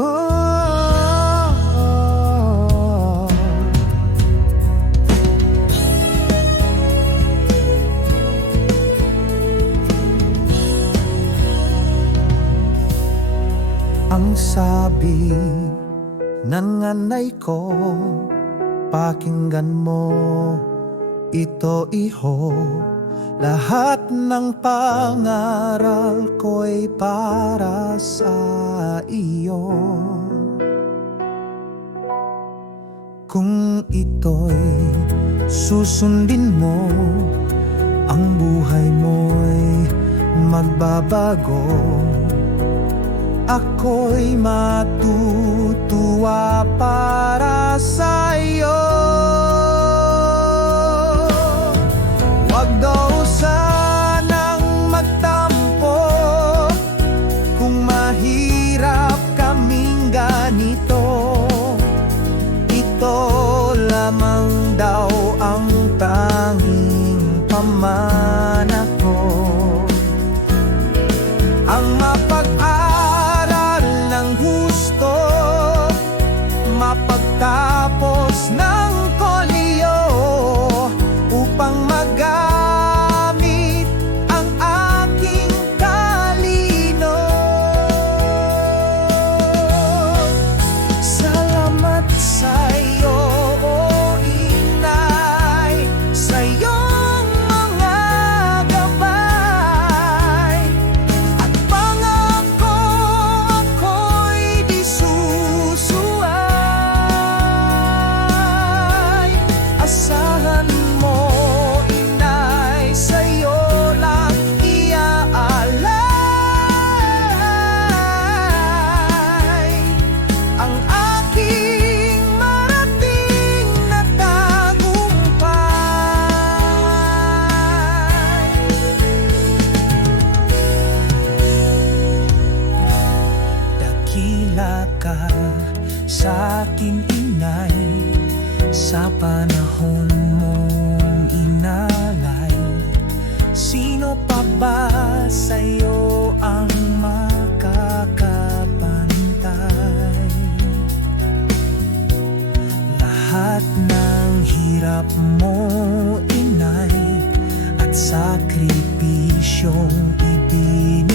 Oh, Ang sabi ng nanay ko Pakinggan mo ito iho Lahat ng pangaral ko'y para sa iyo. Kung ito'y susundin mo Ang buhay mo'y magbabago. Ako'y matutuwa Ito lamang daw ang tanging pamana ko. Ang mapag-aral ng husto Mapagtapos Sa panahon mong inalay Sino pa ba sa'yo ang makakapantay? Lahat ng hirap mo inay At sakripisyong ibinigay